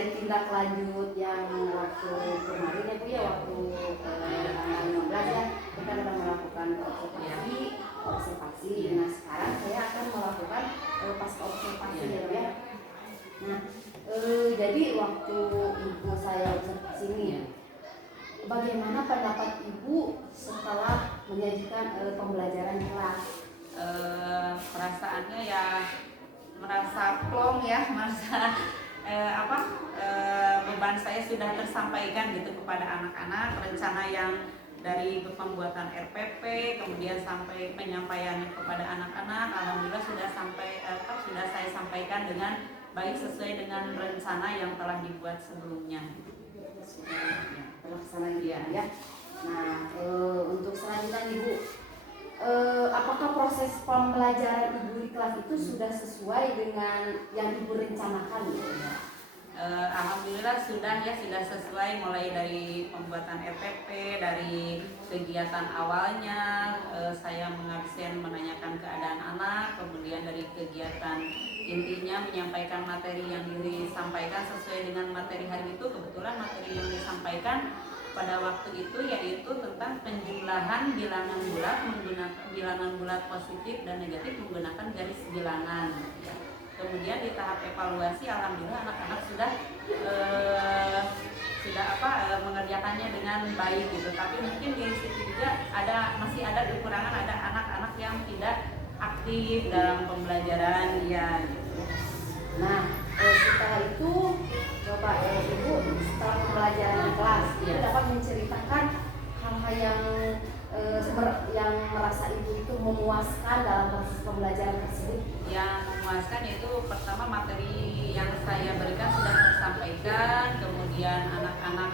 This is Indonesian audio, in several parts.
dari tindak lanjut yang waktu kemarin ya Bu ya, waktu tanggal 15 ya, kita sudah melakukan observasi. Nah sekarang saya akan melakukan pasca observasi ya Bu ya. Nah jadi waktu Ibu saya observasi ini, bagaimana pendapat Ibu setelah menyajikan pembelajaran kelas? Perasaannya ya merasa plong ya, merasa beban saya sudah tersampaikan gitu kepada anak-anak. Rencana yang dari pembuatan RPP kemudian sampai penyampaiannya kepada anak-anak, alhamdulillah sudah sudah saya sampaikan dengan baik sesuai dengan rencana yang telah dibuat sebelumnya. Terlaksana ya. Nah untuk selanjutnya Ibu, apakah proses pembelajaran Ibu di kelas itu sudah sesuai dengan yang Ibu rencanakan gitu ya? Alhamdulillah sudah sesuai, mulai dari pembuatan RPP, dari kegiatan awalnya saya mengabsen menanyakan keadaan anak, kemudian dari kegiatan intinya menyampaikan materi yang disampaikan sesuai dengan materi hari itu. Kebetulan materi yang disampaikan pada waktu itu yaitu tentang penjumlahan bilangan bulat menggunakan bilangan bulat positif dan negatif menggunakan garis bilangan. Kemudian di tahap evaluasi alhamdulillah anak-anak sudah mengerjakannya dengan baik gitu. Tapi mungkin di situ juga masih ada kekurangan, ada anak-anak yang tidak aktif dalam pembelajaran ya gitu. Nah setelah itu coba Ibu setelah pembelajaran kelas Ibu dapat menceritakan hal-hal yang merasa Ibu itu memuaskan dalam proses pembelajaran tersebut. Yang memuaskan itu pertama materi yang saya berikan sudah tersampaikan, kemudian anak-anak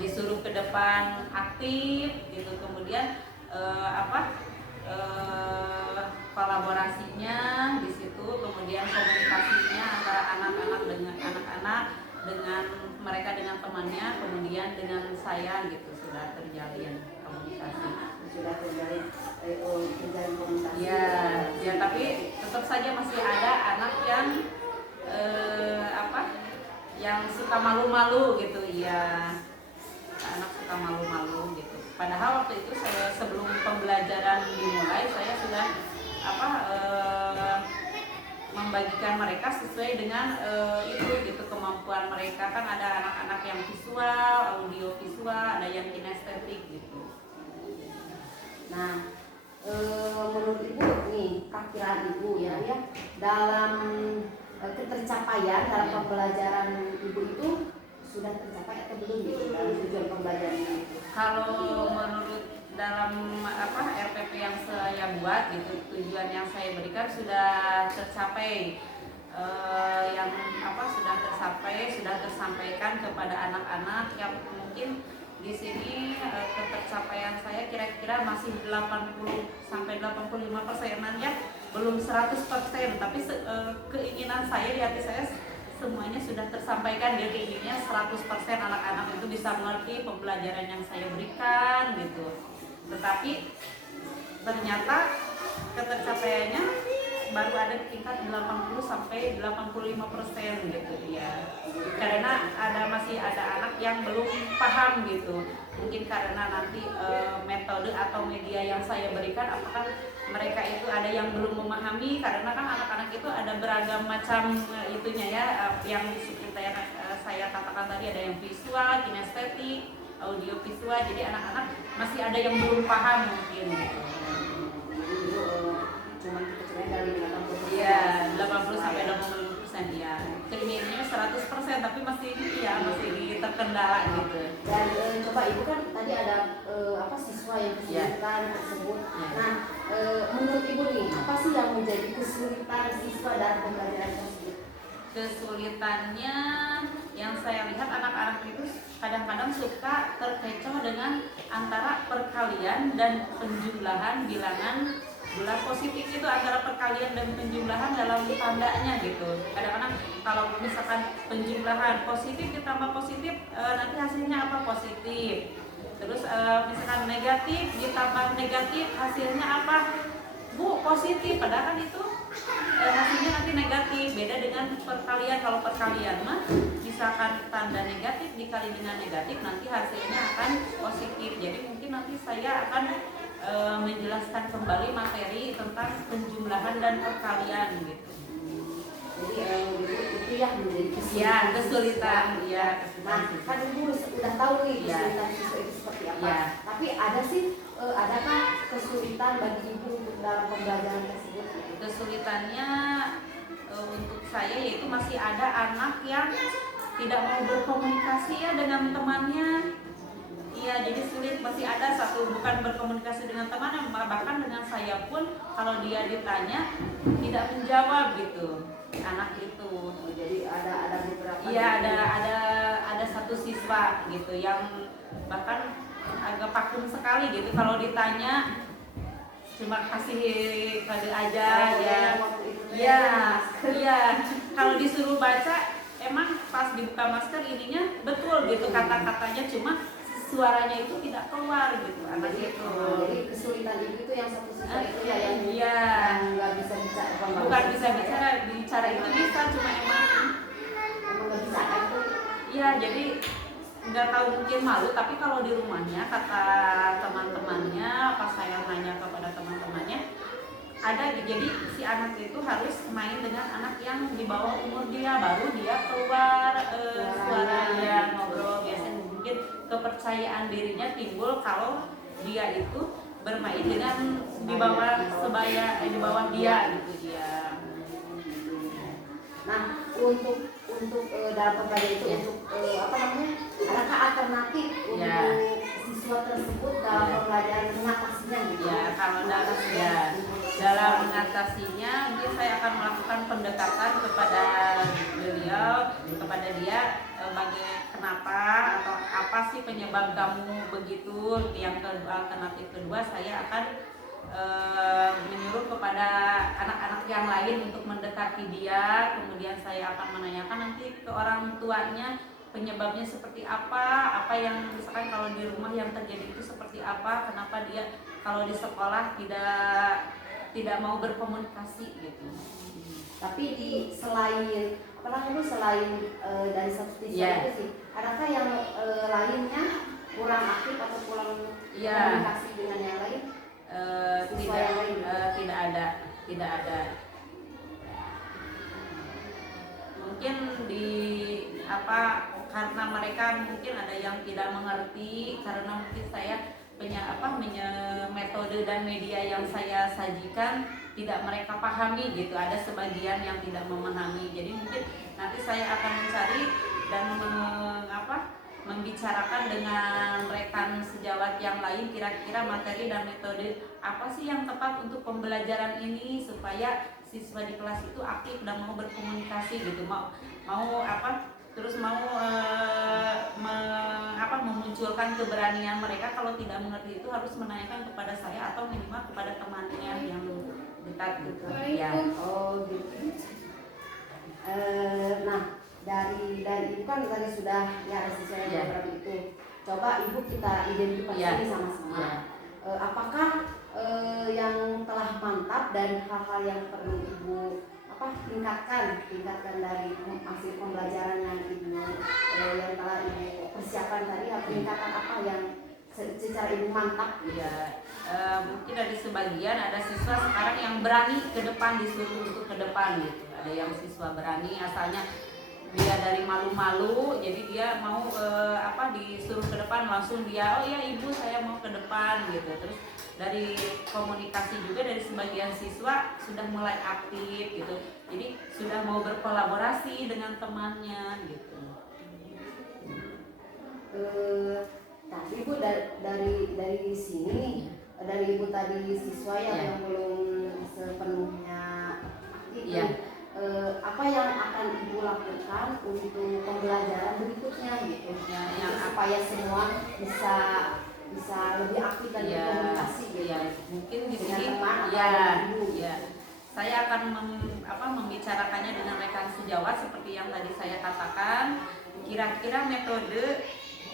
disuruh ke depan aktif gitu, kemudian kolaborasinya di situ, kemudian komunikasinya antara anak-anak dengan mereka dengan temannya, kemudian dengan saya gitu sudah terjalin komunikasi. Sudah terjalin komunikasi. Ya, tapi tetap saja masih ada anak yang suka malu-malu gitu ya. Anak suka malu-malu gitu. Padahal waktu itu sebelum pembelajaran dimulai saya sudah membagikan mereka sesuai dengan itu kemampuan mereka. Kan ada anak-anak yang visual, audio visual, ada yang kinestetik gitu. Nah, menurut Ibu nih, perkiraan Ibu ya dalam ketercapaian dalam pembelajaran Ibu itu sudah tercapai atau belum gitu dalam tujuan pembelajaran itu? Kalau menurut dalam RPP yang saya buat gitu, tujuan yang saya berikan sudah tercapai. Sudah tersampaikan kepada anak-anak yang mungkin di sini ketercapaian saya kira-kira masih 80 sampai 85% ya, belum 100%, tapi keinginan saya di hati saya semuanya sudah tersampaikan. Dia inginnya 100% anak-anak itu bisa mengerti pembelajaran yang saya berikan gitu. Tetapi ternyata ketercapaiannya baru ada di tingkat 80 sampai 85% gitu ya. Karena masih ada anak yang belum paham gitu. Mungkin karena nanti metode atau media yang saya berikan, apakah mereka itu ada yang belum memahami, karena kan anak-anak itu ada beragam macam itunya ya, yang seperti saya katakan tadi, ada yang visual, kinestetik, audio visual. Jadi anak-anak masih ada yang belum paham mungkin gitu. Cuma kecuali dari 80%. Iya, 80 sampai 85% ya. Keinginannya 100% tapi masih terkendala gitu. Dan coba Ibu kan tadi ada siswa yang kesulitan tersebut. Nah, menurut Ibu nih, apa sih yang menjadi kesulitan siswa dalam pembelajaran tersebut? Kesulitannya yang saya lihat anak-anak itu kadang-kadang suka terkecoh dengan antara perkalian dan penjumlahan bilangan bulat positif itu, antara perkalian dan penjumlahan dalam tandanya gitu. Kadang-kadang kalau misalkan penjumlahan positif ditambah positif, nanti hasilnya apa? Positif. Terus misalkan negatif ditambah negatif, hasilnya apa? Bu, positif. Padahal kan itu hasilnya nanti negatif. Beda dengan perkalian. Kalau perkalian mah misalkan tanda negatif dikali dengan negatif, nanti hasilnya akan positif. Jadi mungkin nanti saya akan menjelaskan kembali materi tentang penjumlahan dan perkalian gitu. Jadi itu ya menjadi kesulitan. Nah, kan ibu udah tahu nih kesulitan siswa itu seperti apa. Ya. Tapi adakah kesulitan bagi ibu untuk dalam pembelajaran tersebut? Kesulitannya untuk saya yaitu masih ada anak yang tidak mau berkomunikasi ya dengan temannya. Iya, jadi sulit, masih ada satu, bukan berkomunikasi dengan teman, bahkan dengan saya pun kalau dia ditanya tidak menjawab gitu, anak itu. Jadi ada beberapa. Iya, ada satu siswa gitu yang bahkan agak vakum sekali gitu, kalau ditanya cuma kasih kode aja ya. Iya. Kalau disuruh baca emang pas dibuka masker ininya betul gitu kata-katanya, cuma suaranya itu tidak keluar gitu anak itu. Jadi kesulitan itu yang satu siswa itu ya yang nggak bisa bicara. Bukan bisa bicara itu bisa, cuma emang nggak bisa kan tuh. Iya, jadi nggak tahu, mungkin malu, tapi kalau di rumahnya kata teman-temannya, pas saya nanya kepada teman-temannya, ada, jadi si anak itu harus main dengan anak yang di bawah umur dia, baru dia keluar suaranya, ngobrol. Biasanya mungkin kepercayaan dirinya timbul kalau dia itu bermain dengan di bawah di bawah dia gitu dia. Nah, untuk dalam pembelajaran itu untuk adakah alternatif untuk siswa tersebut dalam pembelajaran mengatasinya gitu? Ya, kalau dalam mengatasinya mungkin saya akan melakukan pendekatan kepada beliau, kepada dia, kenapa atau apa sih penyebab kamu begitu. Yang alternatif kedua, saya akan menyuruh kepada anak-anak yang lain untuk mendekati dia. Kemudian saya akan menanyakan nanti ke orang tuanya penyebabnya seperti apa yang misalkan kalau di rumah yang terjadi itu seperti apa, kenapa dia kalau di sekolah tidak mau berkomunikasi gitu. Tapi selain dari satu siswa itu sih, adakah yang lainnya kurang aktif atau kurang komunikasi dengan yang lain? Tidak ada. Mungkin karena mereka mungkin ada yang tidak mengerti, karena mungkin saya metode dan media yang saya sajikan tidak mereka pahami gitu. Ada sebagian yang tidak memahami. Jadi mungkin nanti saya akan mencari dan membicarakan dengan rekan sejawat yang lain kira-kira materi dan metode apa sih yang tepat untuk pembelajaran ini supaya siswa di kelas itu aktif dan mau berkomunikasi gitu, memunculkan keberanian mereka. Kalau tidak mengerti itu harus menanyakan kepada saya atau minimal kepada temannya yang dekat gitu ya. Oh gitu. Nah, dari ibu kan tadi sudah ada siswa yang beberapa itu. Coba ibu kita identifikasi sama-sama. Apakah yang telah mantap dan hal-hal yang perlu ibu tingkatkan dari hasil pembelajaran yang ibu yang telah ibu persiapkan tadi, peningkatan apa yang secara ibu mantap? Mungkin dari sebagian ada siswa sekarang yang berani ke depan, disuruh untuk ke depan gitu. Ada yang siswa berani, asalnya dia dari malu-malu, jadi dia mau disuruh ke depan langsung dia, oh ya ibu saya mau ke depan gitu. Terus dari komunikasi juga dari sebagian siswa sudah mulai aktif gitu, jadi sudah mau berkolaborasi dengan temannya gitu. Tadi ibu dari sini, dari ibu tadi siswa yang belum sepenuhnya aktif. Apa yang akan ibu lakukan untuk pembelajaran berikutnya gitu, supaya semua bisa lebih aktif dan berkomunikasi gitu. Mungkin di sini saya akan membicarakannya dengan rekan sejawat seperti yang tadi saya katakan. Kira-kira metode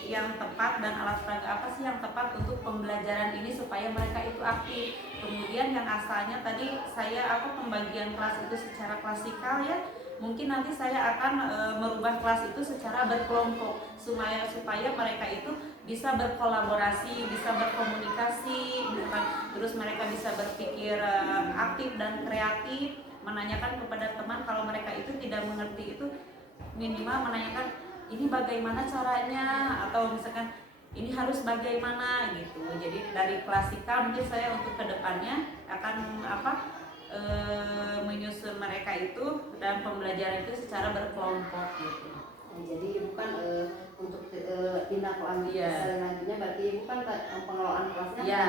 yang tepat dan alat peraga apa sih yang tepat untuk pembelajaran ini supaya mereka itu aktif. Kemudian yang asalnya tadi saya pembagian kelas itu secara klasikal ya, mungkin nanti saya akan merubah kelas itu secara berkelompok supaya mereka itu bisa berkolaborasi, bisa berkomunikasi, terus mereka bisa berpikir aktif dan kreatif, menanyakan kepada teman kalau mereka itu tidak mengerti itu minimal menanyakan ini bagaimana caranya, atau misalkan ini harus bagaimana gitu. Jadi dari klasikal mungkin saya untuk kedepannya akan menyusun mereka itu dan pembelajaran itu secara berkelompok gitu. Jadi bukan untuk tindak lanjut selanjutnya berarti bukan pengelolaan kelasnya ya,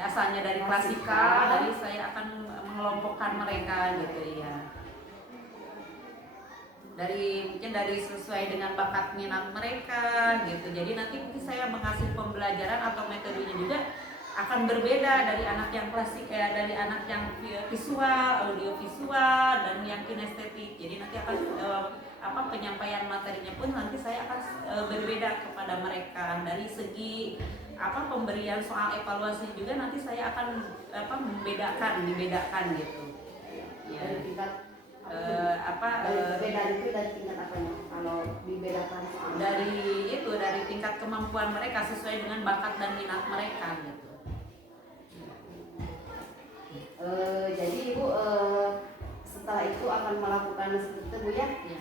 dasarnya dari klasikal, dari saya akan mengelompokkan mereka gitu ya. Mungkin dari sesuai dengan bakat minat mereka gitu. Jadi nanti mungkin saya mengasih pembelajaran atau metodenya juga akan berbeda dari anak yang klasik dari anak yang visual, audio visual, dan yang kinestetik. Jadi nanti akan penyampaian materinya pun nanti saya akan berbeda kepada mereka. Dari segi pemberian soal evaluasi juga nanti saya akan dibedakan gitu. Ya. Dari tingkat berbeda itu dari tingkat apanya? Kalau dibedakan soal dari tingkat kemampuan mereka sesuai dengan bakat dan minat mereka gitu. Jadi Ibu setelah itu akan melakukan seperti itu Bu ya? Ya.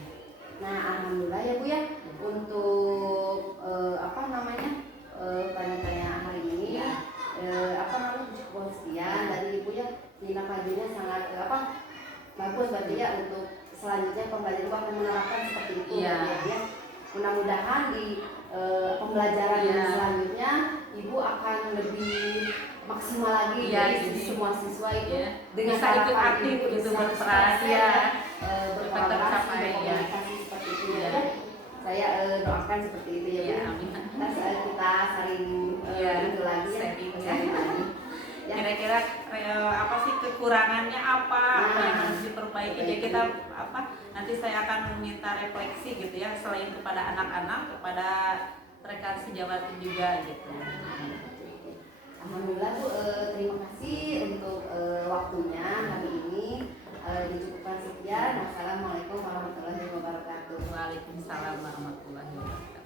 Nah alhamdulillah ya Bu ya, untuk tanya-tanya hari ini Ya. cukup sekian dari Ibu ya. Tindak lanjutnya sangat bagus berarti ya, untuk selanjutnya pembelajaran Ibu akan menerapkan seperti itu ya. Mudah-mudahan di pembelajaran yang selanjutnya Ibu akan lebih maksimal lagi dari semua siswa itu dengan bisa ikut aktif gitu, berperan berkolaborasi, berkomunikasi seperti itu ya. Saya doakan seperti itu ya Bu. Kita saling itu lagi sharing lagi. Kira-kira apa sih kekurangannya apa yang harus diperbaiki. Jadi kita nanti saya akan meminta refleksi gitu ya, selain kepada anak-anak, kepada rekan sejawat juga gitu. Alhamdulillah Bu, terima kasih untuk waktunya hari ini. Dicukupkan sekian. Wassalamualaikum warahmatullahi wabarakatuh. Waalaikumsalam warahmatullahi wabarakatuh.